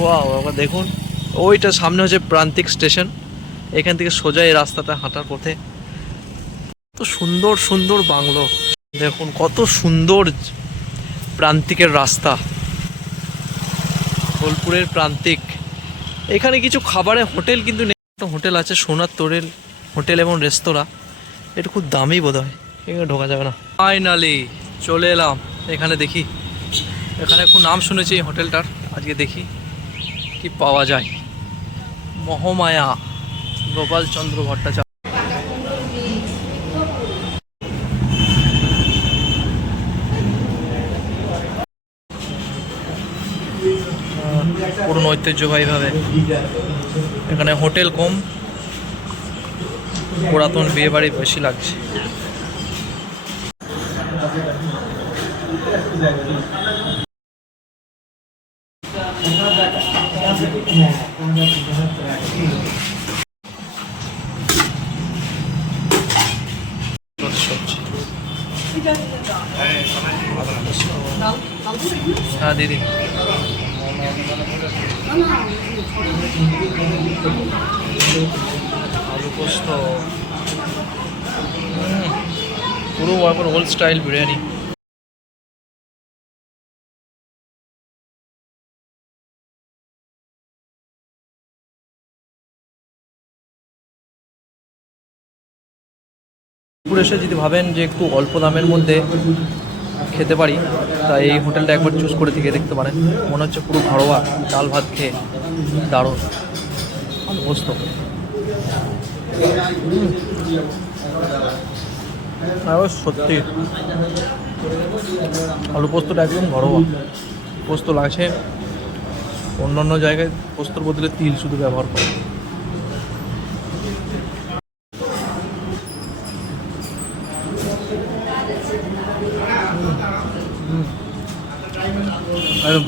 Wow, আবার দেখুন ওইটা সামনে হচ্ছে প্রান্তিক স্টেশন। এখান থেকে সোজা এই রাস্তাটা হাঁটার পথে কত সুন্দর সুন্দর বাংলো, দেখুন কত সুন্দর প্রান্তিকের রাস্তা, বোলপুরের প্রান্তিক। এখানে কিছু খাবারের হোটেল কিন্তু নেই, একটা হোটেল আছে সোনার তোরেল হোটেল এবং রেস্তোরাঁ, এটা খুব দামি বোধ হয়, এখানে ঢোকা যাবে না। ফাইনালি চলে এলাম এখানে, দেখি এখানে খুব নাম শুনেছি এই হোটেলটার, আজকে দেখি কি পাওয়া যায়। মহামায়া গোপালচন্দ্র ভট্টাচার্য। পুরনো ঐতিহ্যবাহীভাবে এখানে হোটেল কম, পুরাতন বিয়ে বাড়ি বেশি লাগছে। হ্যাঁ দিদি, আলু পোস্ত, পুরো ওল্ড স্টাইল বিরিয়ানি। পুরো এসে যদি ভাবেন যে একটু অল্প দামের মধ্যে খেতে পারি, তাই এই হোটেলটা একবার চুজ করে থেকে দেখতে পারেন। মনে হচ্ছে পুরো ঘরোয়া, ডাল ভাত খেয়ে দারুণ। আলু পোস্ত সত্যি, আলু পোস্তটা একদম ঘরোয়া পোস্ত লাগছে। অন্যান্য জায়গায় পোস্তর বদলে তিল শুধু ব্যবহার করে।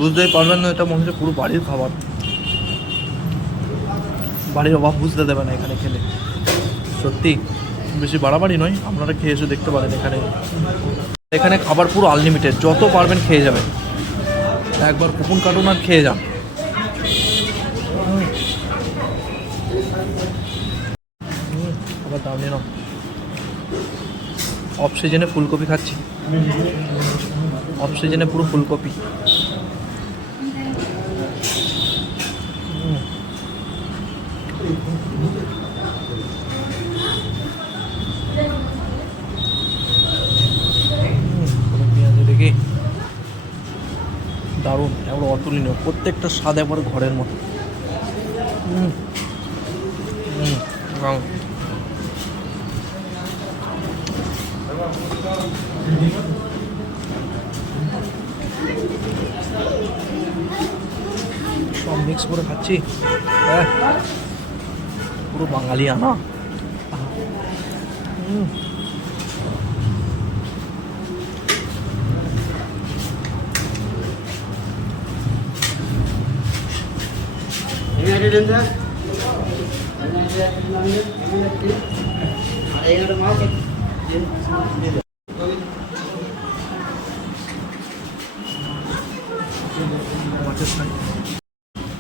বুঝতেই পারবেন না, এটা মনে হচ্ছে পুরো বাড়ির খাবার, বাড়ির অভাব বুঝতে দেবে না এখানে খেলে। সত্যি বেশি বাড়াবাড়ি নয়, আপনারা খেয়ে এসে দেখতে পারেন। এখানে খাবার পুরো আনলিমিটেড, যত পারবেন খেয়ে যাবেন। একবার কুপন কাটুন আর খেয়ে যান। আবার দাম নিয়ে নাও। অফ সিজনে ফুলকপি খাচ্ছি, অফ সিজনে পুরো ফুলকপি। দেখি দারুণ, এবার অতুলনীয়, প্রত্যেকটা স্বাদ একবার ঘরের মতো। সব মিক্স করে খাচ্ছি, হ্যাঁ পুরো বাঙালি আনা।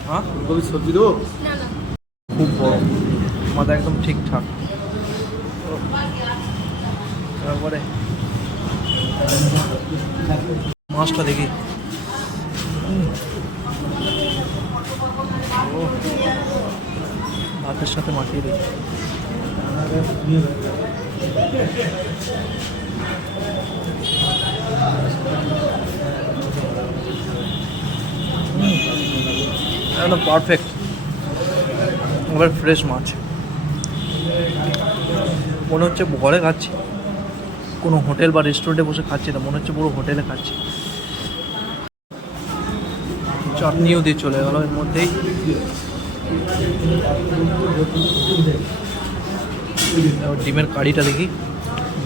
হ্যাঁ ফুলকপি সবজি দেবো, খুব বড় মাথা, একদম ঠিকঠাক। তারপরে মাছটা দেখি, ভাতের সাথে মাখিয়ে দিই। একদম পারফেক্ট, এবার ফ্রেশ মাছ, মনে হচ্ছে ঘরে খাচ্ছি, কোনো হোটেল বা রেস্টুরেন্টে বসে খাচ্ছি না, মনে হচ্ছে পুরো হোটেলে খাচ্ছি। চাটনিও দিয়ে চলে গেল এর মধ্যেই। ডিমের কারিটা দেখি,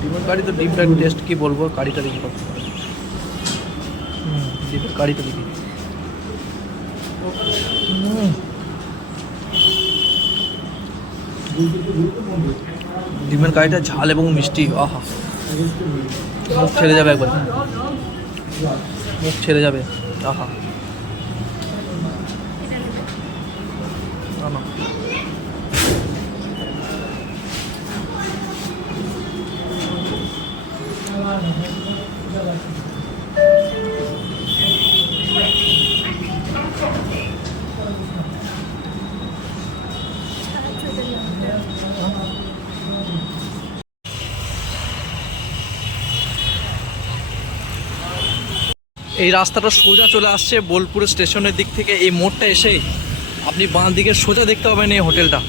ডিমের কারি তো ডিমটার টেস্ট কি বলবো, কারিটা দেখি কত। ডিমের কারিটা দেখি, ডিমের কারিটা ঝাল এবং মিষ্টি, আহা মুখ ছেড়ে যাবে, একবার মুখ ছেড়ে যাবে, আহা না না এই রাস্তাটা সোজা চলে আসছে বোলপুর স্টেশনের দিক থেকে। এই মোড়টা এসে আপনি বাঁ দিকে সোজা দেখতে পাবেন এই হোটেলটা।